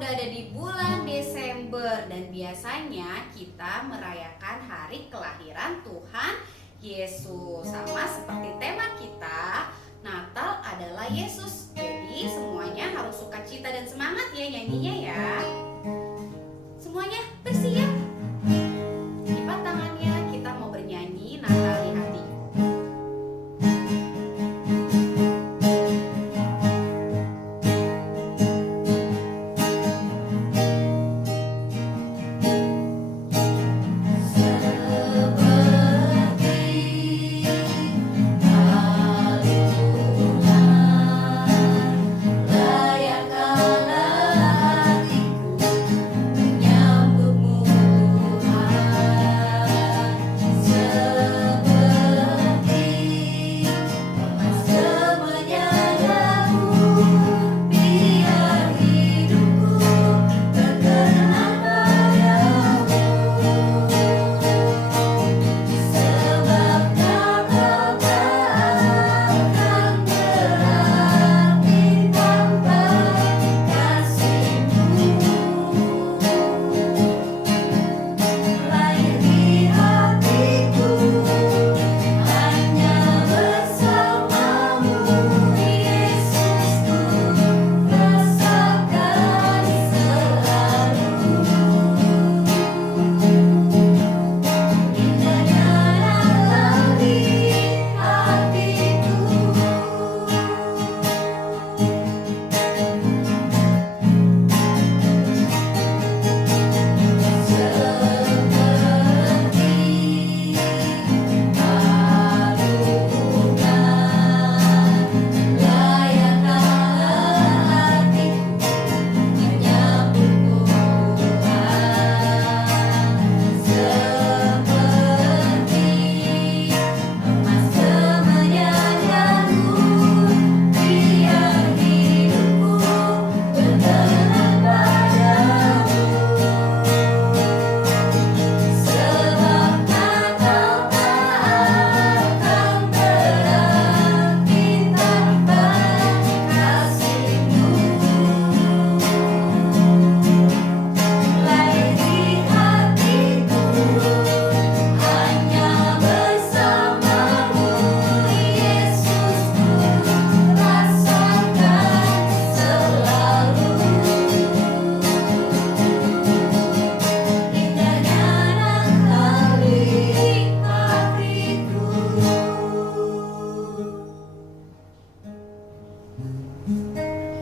udah ada di bulan Desember dan biasanya kita merayakan hari kelahiran Tuhan Yesus. Sama seperti tema kita, Natal adalah Yesus. Jadi semuanya harus sukacita dan semangat ya nyanyinya ya. Semuanya bersiap. Lipat tangannya, kita mau bernyanyi Natal di hatiku.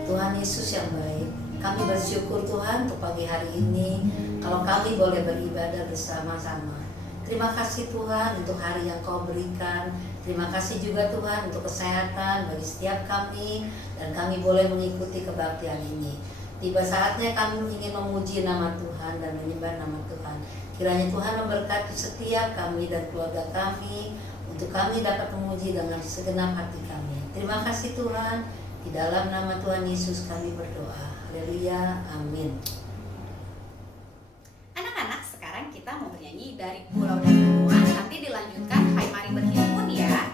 Tuhan Yesus yang baik, kami bersyukur Tuhan untuk pagi hari ini kalau kami boleh beribadah bersama-sama. Terima kasih Tuhan untuk hari yang Kau berikan. Terima kasih juga Tuhan untuk kesehatan bagi setiap kami dan kami boleh mengikuti kebaktian ini. Tiba saatnya kami ingin memuji nama Tuhan dan menyembah nama Tuhan. Kiranya Tuhan memberkati setiap kami dan keluarga kami untuk kami dapat memuji dengan segenap hati kami. Terima kasih Tuhan. Di dalam nama Tuhan Yesus kami berdoa. Haleluya. Amin. Anak-anak, sekarang kita mau bernyanyi dari Pulau dan Benua. Nanti dilanjutkan Hai Mari Berhimpun ya.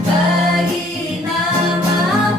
Bagi nama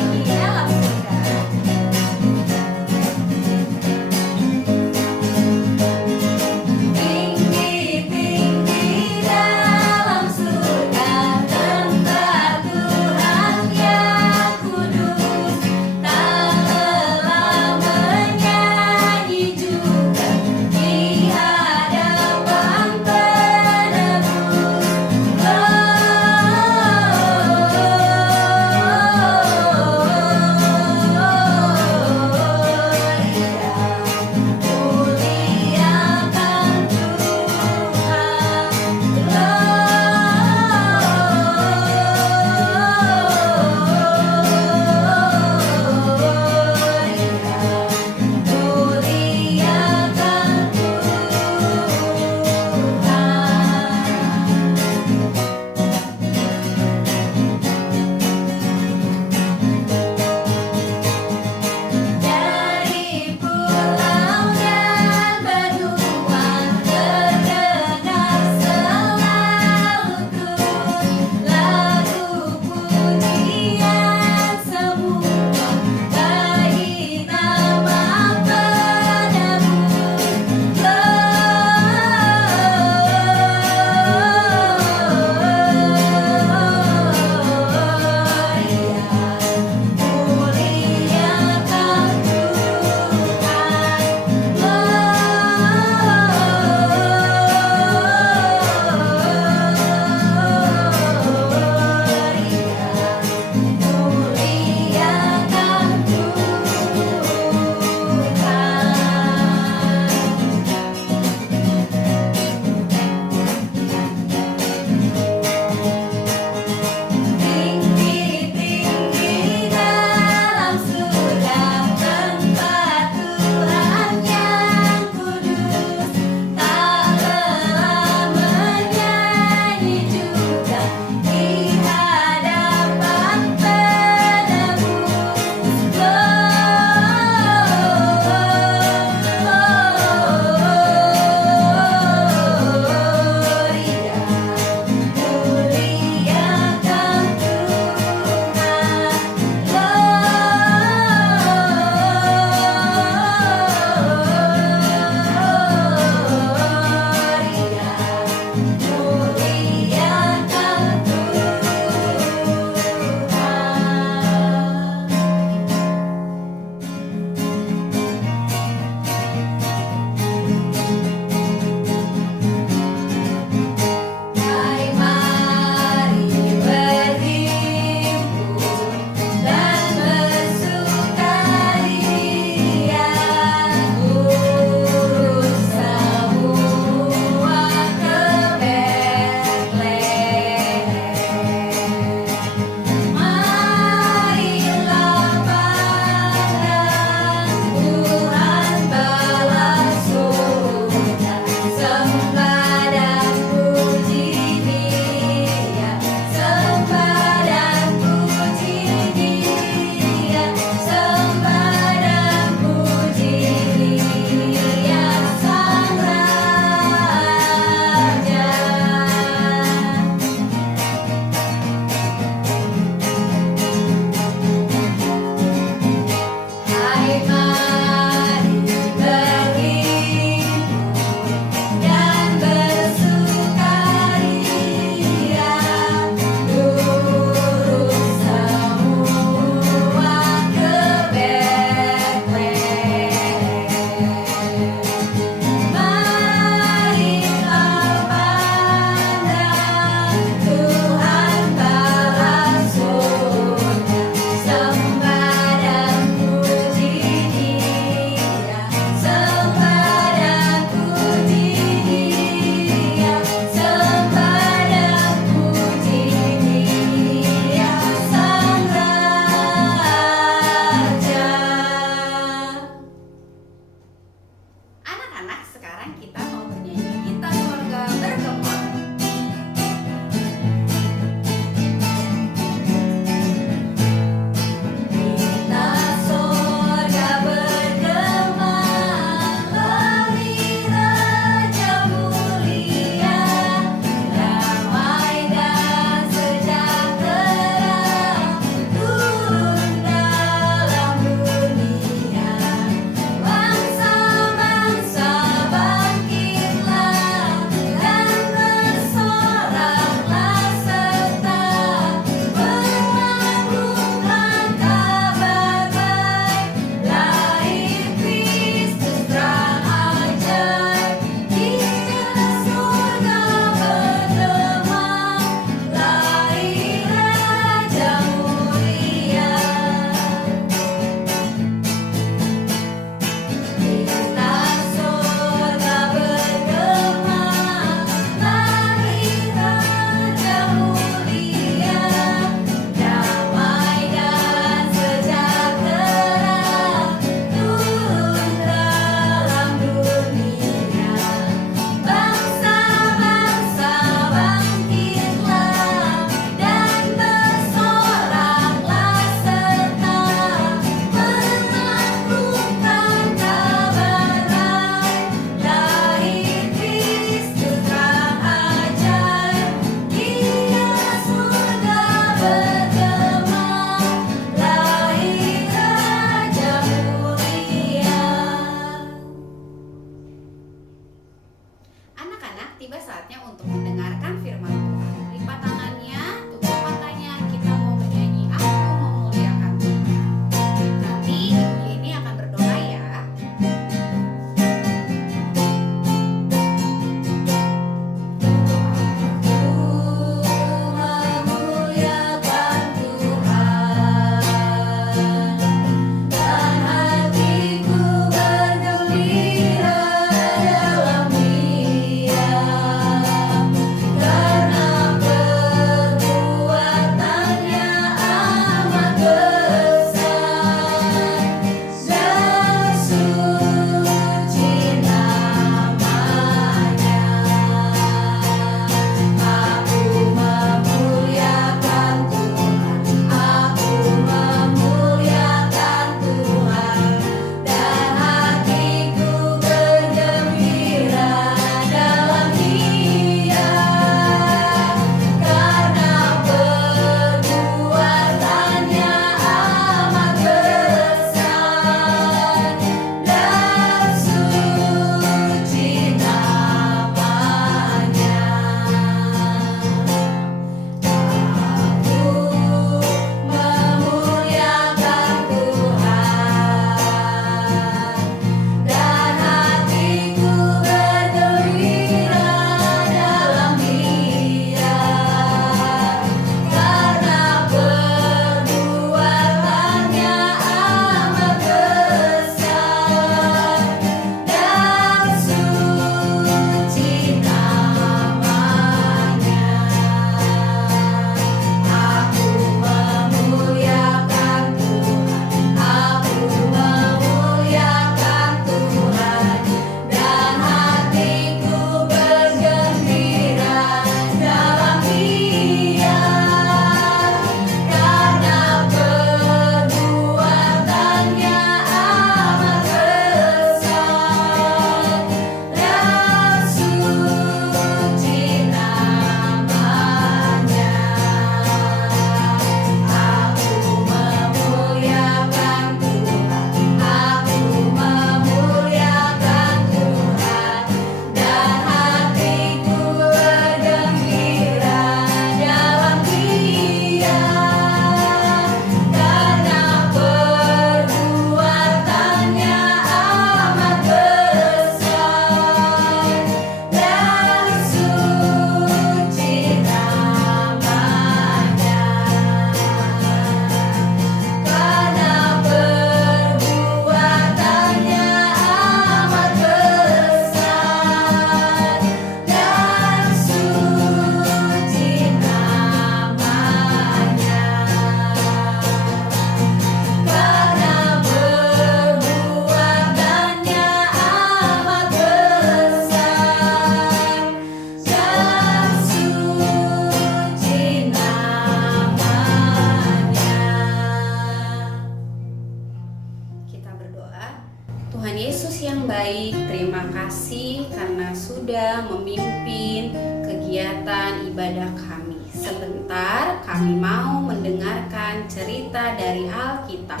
baik, terima kasih karena sudah memimpin kegiatan ibadah kami. Sebentar kami mau mendengarkan cerita dari Alkitab.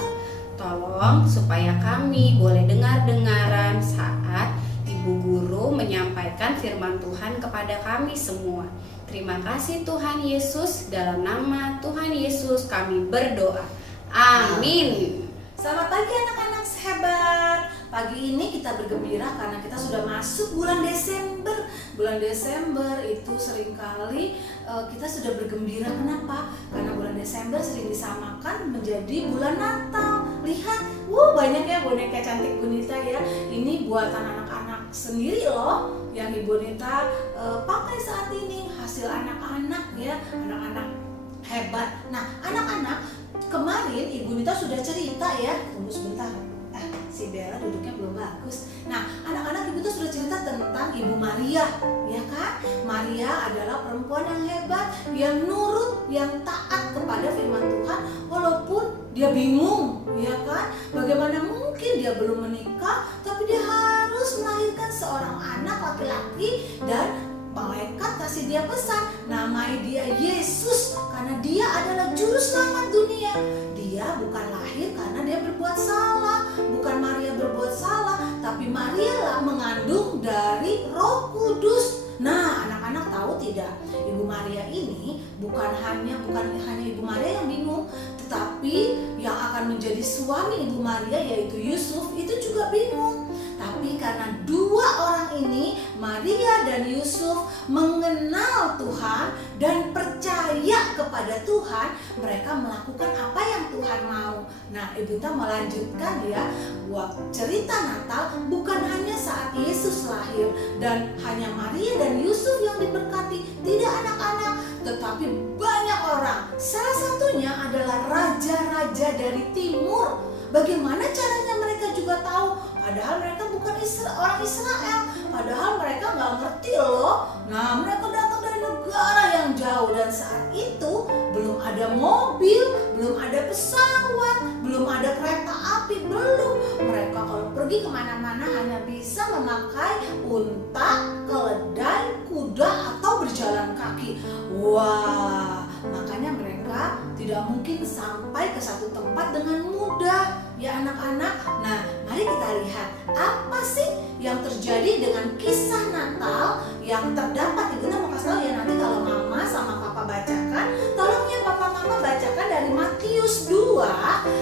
Tolong supaya kami boleh dengar-dengaran saat Ibu Guru menyampaikan firman Tuhan kepada kami semua. Terima kasih Tuhan Yesus, dalam nama Tuhan Yesus kami berdoa. Amin. Selamat pagi anak-anak hebat. Pagi ini kita bergembira karena kita sudah masuk bulan Desember. Bulan Desember itu seringkali kita sudah bergembira. Kenapa? Karena bulan Desember sering disamakan menjadi bulan Natal. Lihat, banyak ya boneka cantik Bonita ya. Ini buatan anak-anak sendiri loh yang Ibu Bonita pakai saat ini. Hasil anak-anak ya, anak-anak hebat. Nah, anak-anak, kemarin Ibu Nita sudah cerita ya. Tunggu sebentar. Si Bella duduknya belum bagus. Nah, anak-anak Ibu tuh sudah cerita tentang Ibu Maria, ya kan? Maria adalah perempuan yang hebat, yang nurut, yang taat kepada firman Tuhan walaupun dia bingung, ya kan? Bagaimana mungkin dia belum menikah tapi dia harus melahirkan seorang anak laki-laki dan malaikat kasih dia pesan, namai dia Yesus karena dia adalah juru selamat dunia. Dia bukan lahir karena dia berbuat salah, bukan Maria berbuat salah, tapi Maria lah mengandung dari Roh Kudus. Nah, anak-anak tahu tidak? Ibu Maria ini bukan hanya Ibu Maria yang bingung, tetapi yang akan menjadi suami Ibu Maria yaitu Yusuf itu juga bingung. Tapi karena dua orang ini, Maria dan Yusuf, mengenal Tuhan dan percaya kepada Tuhan, mereka melakukan apa yang Tuhan mau. Nah, Ibu Nita melanjutkan ya, buat cerita Natal bukan hanya saat Yesus lahir dan hanya Maria dan Yusuf yang diberkati, tidak anak-anak, tetapi banyak orang. Salah satunya adalah raja-raja dari timur. Bagaimana caranya mereka juga tahu? Padahal mereka bukan orang Israel. Padahal mereka nggak ngerti loh. Nah, mereka datang dari negara yang jauh. Dan saat itu belum ada mobil, belum ada pesawat, belum ada kereta api, belum. Mereka kalau pergi kemana-mana hanya bisa memakai unta, keledai, kuda, atau berjalan kaki. Wah, makanya mereka tidak mungkin sampai ke satu tempat dengan mudah. Ya anak-anak, nah mari kita lihat apa sih yang terjadi dengan kisah Natal yang terdapat. Ibu Nita mau kasih tahu ya, nanti kalau Mama sama Papa bacakan, tolong ya Papa Mama bacakan dari Matius 2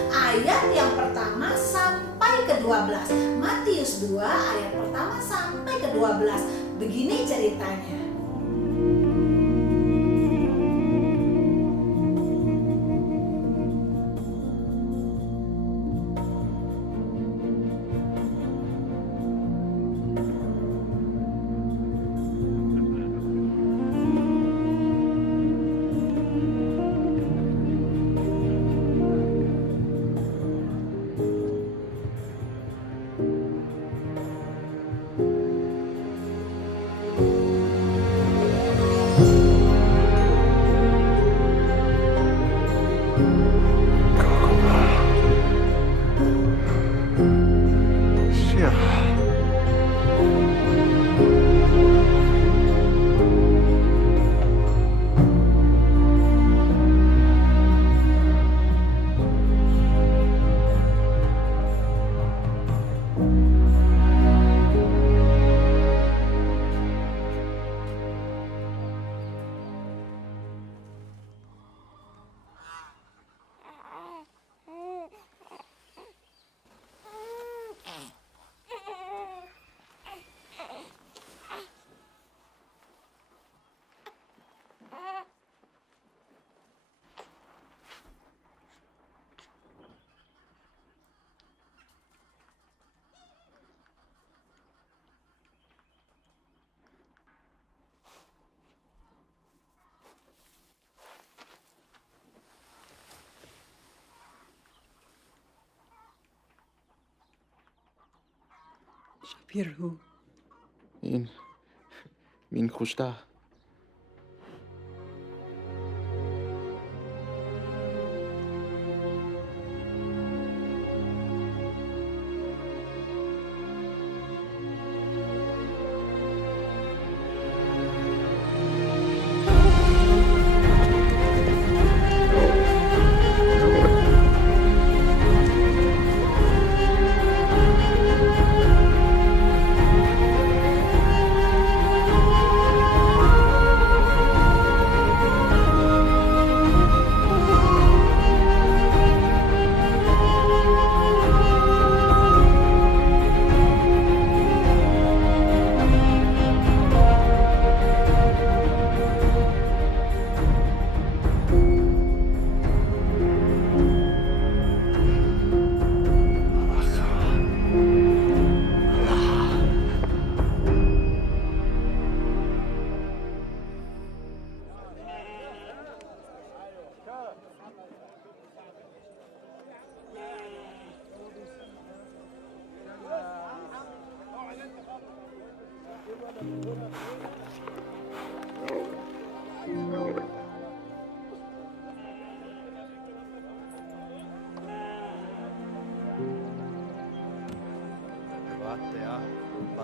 ayat yang pertama sampai ke-12. Matius 2 ayat pertama sampai ke-12. Begini ceritanya. شبيرهو این خوشتا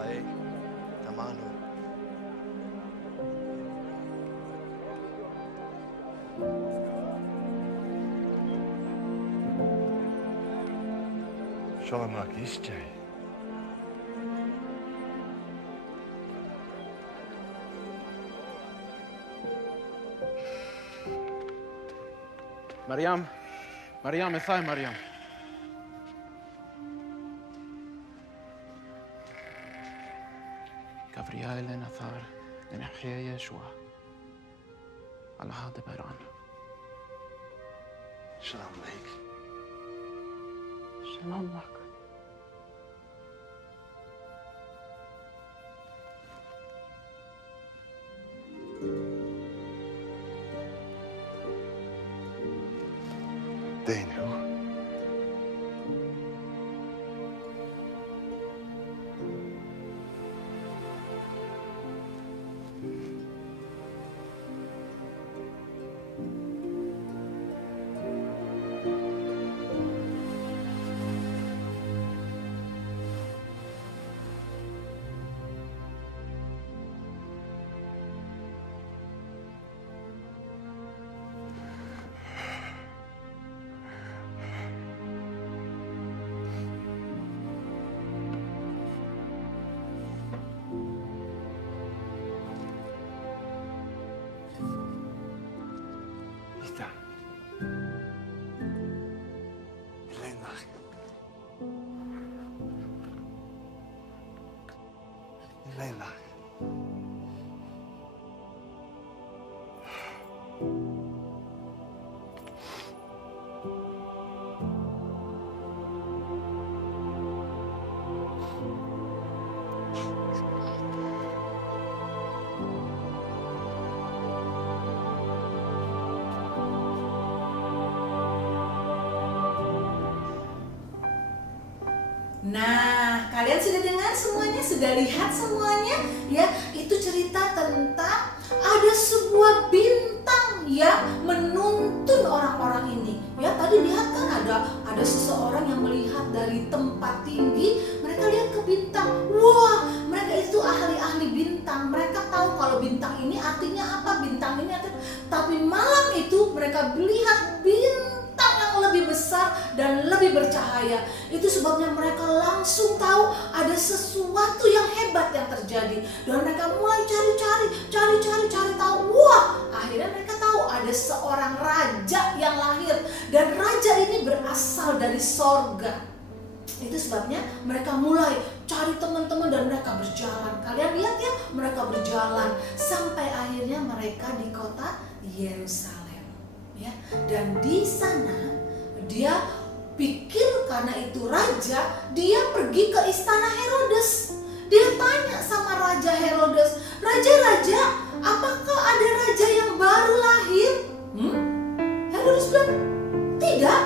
babae, Tamanu. Shalom Isjay. مريم مريم اثاي مريم كفريال نثار لنحيا يشوع على هذا بران Shalom Lake. שלום לך. Denu. Ita. Elena. Elena. Nah, kalian sudah dengar semuanya, sudah lihat semuanya, ya? Itu cerita tentang ada sebuah bintang yang menuntun orang-orang ini. Ya, tadi lihat kan ada seseorang yang melihat dari tempat tinggi, mereka lihat ke bintang. Wah, mereka itu ahli-ahli bintang. Mereka tahu kalau bintang ini artinya apa, bintang ini artinya. Tapi malam itu mereka melihat bintang yang lebih besar dan lebih bercahaya. Itu sebabnya mereka langsung tahu ada sesuatu yang hebat yang terjadi. Dan mereka mulai cari tahu. Wah, akhirnya mereka tahu ada seorang raja yang lahir. Dan raja ini berasal dari sorga. Itu sebabnya mereka mulai cari teman-teman dan mereka berjalan. Kalian lihat ya, mereka berjalan sampai akhirnya mereka di kota Yerusalem. Ya, dan di sana dia pikir karena itu raja, dia pergi ke istana Herodes. Dia tanya sama Raja Herodes, "Raja, apakah ada raja yang baru lahir?" Herodes bilang, "Tidak.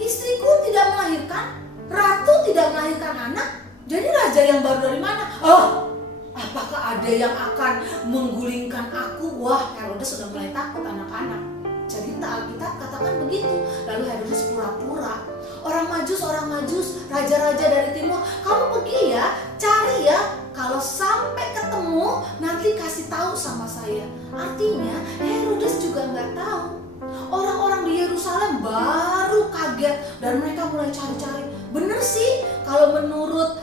Istriku tidak melahirkan, ratu tidak melahirkan anak. Jadi raja yang baru dari mana?" "Oh, apakah ada yang akan menggulingkan aku?" Wah, Herodes sudah mulai takut anak-anak. Cerita Alkitab katakan begitu. Lalu Herodes pura-pura. Orang majus, raja-raja dari timur, "Kamu pergi ya, cari ya. Kalau sampai ketemu, nanti kasih tahu sama saya." Artinya Herodes juga nggak tahu. Orang-orang di Yerusalem baru kaget dan mereka mulai cari-cari. Bener sih, kalau menurut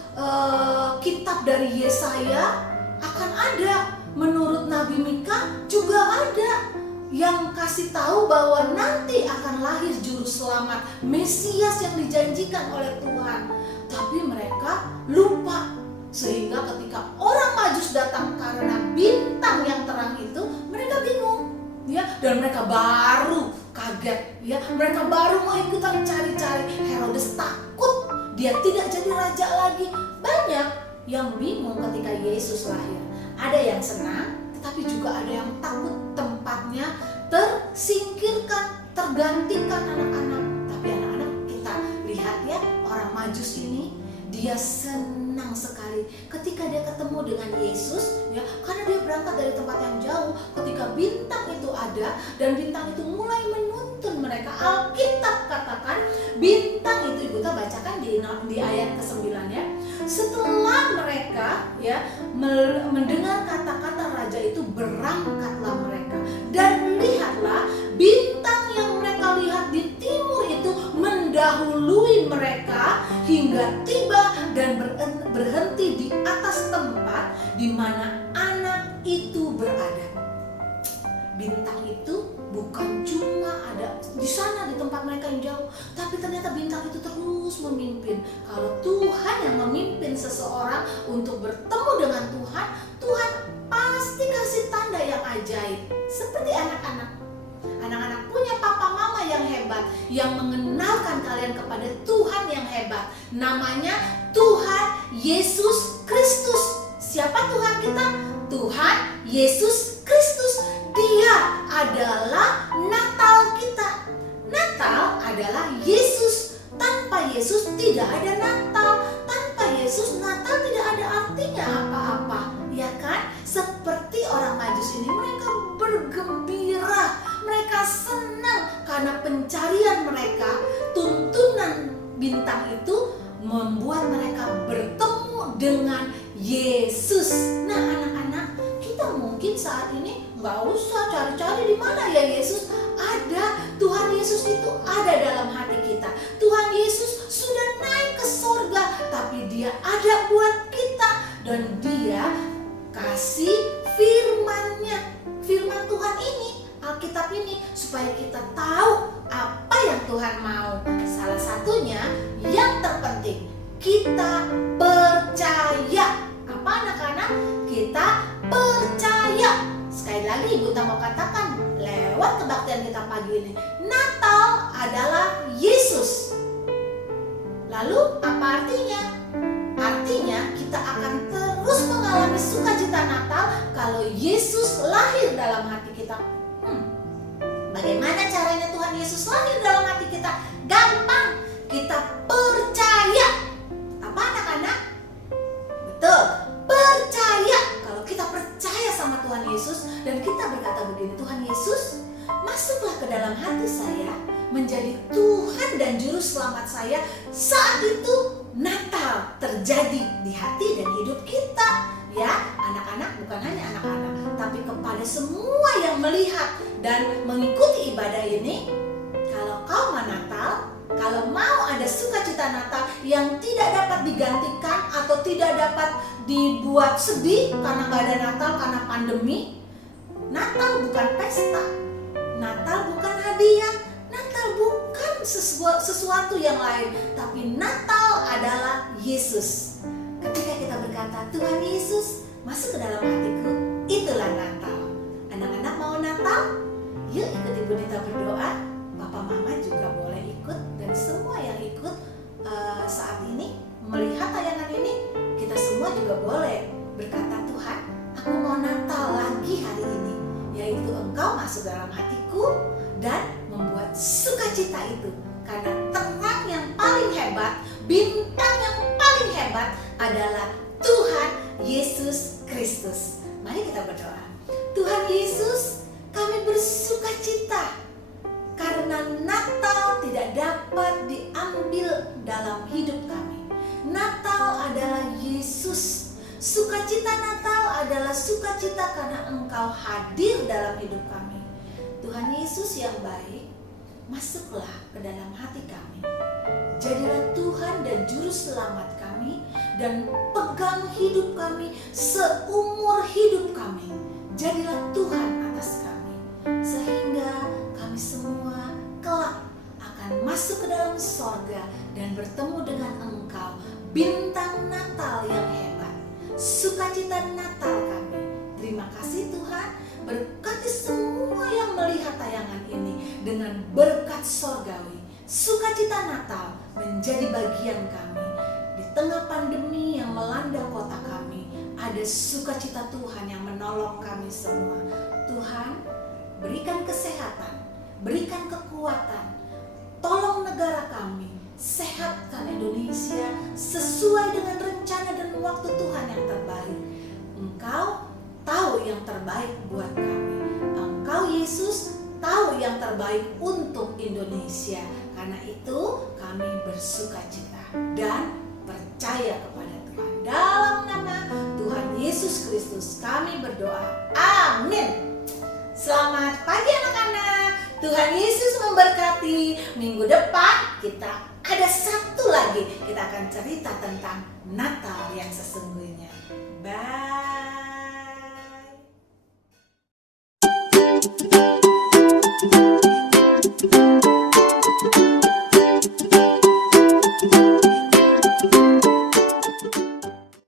kitab dari Yesaya akan ada. Menurut Nabi Mika juga ada yang kasih tahu bahwa nanti akan lahir juru selamat, Mesias yang dijanjikan oleh Tuhan. Tapi mereka lupa, sehingga ketika orang Majus datang karena bintang yang terang itu, mereka bingung, ya, dan mereka baru kaget, ya, mereka baru mau ikutan cari-cari. Herodes takut dia tidak jadi raja lagi. Banyak yang bingung ketika Yesus lahir. Ada yang senang, tetapi juga ada yang takut tempatnya tersingkirkan, tergantikan anak-anak. Tapi anak-anak, kita lihat ya, orang Majus ini dia senang sekali ketika dia ketemu dengan Yesus, ya, karena dia berangkat dari tempat yang jauh. Ketika bintang itu ada dan bintang itu mulai menuntun mereka. Alkitab katakan bintang itu, Ibu bacakan di ayat ke-9 ya. Setelah mereka mereka ya mendengar kata-kata raja itu, berangkatlah mereka, dan lihatlah bintang yang mereka lihat di timur itu mendahului mereka hingga tiba dan berhenti di atas tempat di mana anak itu berada. Bintang itu bukan cuma ada di sana di tempat mereka yang jauh, tapi ternyata bintang itu terus memimpin. Kalau Tuhan yang memimpin seseorang untuk bertemu dengan Tuhan, Tuhan pasti kasih tanda yang ajaib. Seperti anak-anak. Anak-anak punya papa mama yang hebat, yang mengenalkan kalian kepada Tuhan yang hebat. Namanya Tuhan Yesus Kristus. Siapa Tuhan kita? Tuhan Yesus Kristus. Dia adalah Natal kita. Natal adalah Yesus. Tanpa Yesus tidak ada Natal. Tanpa Yesus Natal tidak ada artinya apa-apa, ya kan? Seperti orang Majus ini, mereka bergembira, mereka senang karena pencarian mereka, tuntunan bintang itu membuat mereka bertemu dengan Yesus. Nah, anak-anak, kita mungkin saat ini nggak usah cari-cari di mana ya Yesus ada. Tuhan Yesus itu ada dalam hati kita. Tuhan Yesus sudah naik ke sorga, tapi Dia ada buat kita, dan Dia kasih firman-Nya, firman Tuhan ini, Alkitab ini, supaya kita tahu apa yang Tuhan mau. Salah satunya yang terpenting, kita percaya. Apa anak-anak? Kita percaya. Sekali lagi Ibu mau katakan lewat kebaktian kita pagi ini, Natal adalah Yesus. Lalu apa artinya? Artinya kita akan terus mengalami sukacita Natal kalau Yesus lahir dalam hati kita. Bagaimana caranya Tuhan Yesus lahir dalam hati kita? Gampang, kita percaya. Apa anak-anak? Betul, percaya. Kalau kita percaya sama Tuhan Yesus dan kita berkata begini, Tuhan Yesus, masuklah ke dalam hati saya, menjadi Tuhan dan Juru Selamat saya. Saat itu Natal terjadi di hati dan hidup kita. Ya, anak-anak, bukan hanya anak-anak, tapi kepada semua yang melihat dan mengikuti ibadah ini. Kalau kau mau Natal, kalau mau ada sukacita Natal yang tidak dapat digantikan atau tidak dapat dibuat sedih karena gak ada Natal karena pandemi. Natal bukan pesta, Natal bukan hadiah, Natal bukan sesuatu yang lain, tapi Natal adalah Yesus. Ketika kita berkata, Tuhan Yesus masuk ke dalam hatiku, itulah Natal. Anak-anak mau Natal? Yuk ikut Ibu Nita berdoa. Papa Mama juga boleh ikut, dan semua yang ikut saat ini melihat tayangan ini, kita semua juga boleh berkata, Tuhan, aku mau Natal lagi hari ini, yaitu Engkau masuk dalam hatiku dan membuat sukacita itu. Karena terang yang paling hebat, bintang yang paling hebat adalah Tuhan Yesus Kristus. Mari kita berdoa. Tuhan Yesus, kami bersukacita karena Natal tidak dapat diambil dalam hidup kami. Natal adalah Yesus. Sukacita Natal adalah sukacita karena Engkau hadir dalam hidup kami. Tuhan Yesus yang baik, masuklah ke dalam hati kami. Jadilah Tuhan dan Juru Selamat kami, dan pegang hidup kami seumur hidup kami. Jadilah Tuhan atas kami, sehingga kami semua kelak akan masuk ke dalam sorga dan bertemu dengan Engkau, bintang Natal yang hebat, sukacita Natal kami. Terima kasih Tuhan, berkati semua yang melihat tayangan ini dengan berkat sorgawi. Sukacita Natal menjadi bagian kami. Di tengah pandemi yang melanda kota kami, ada sukacita Tuhan yang menolong kami semua. Tuhan, berikan kesehatan, berikan kekuatan, tolong negara kami, sehatkan Indonesia sesuai dengan rencana dan waktu Tuhan yang terbaik. Engkau tahu yang terbaik buat kami. Engkau Yesus tahu yang terbaik untuk Indonesia. Karena itu kami bersukacita dan percaya kepada Tuhan. Dalam nama Yesus Kristus kami berdoa. Amin. Selamat pagi anak-anak. Tuhan Yesus memberkati. Minggu depan kita ada satu lagi. Kita akan cerita tentang Natal yang sesungguhnya. Bye.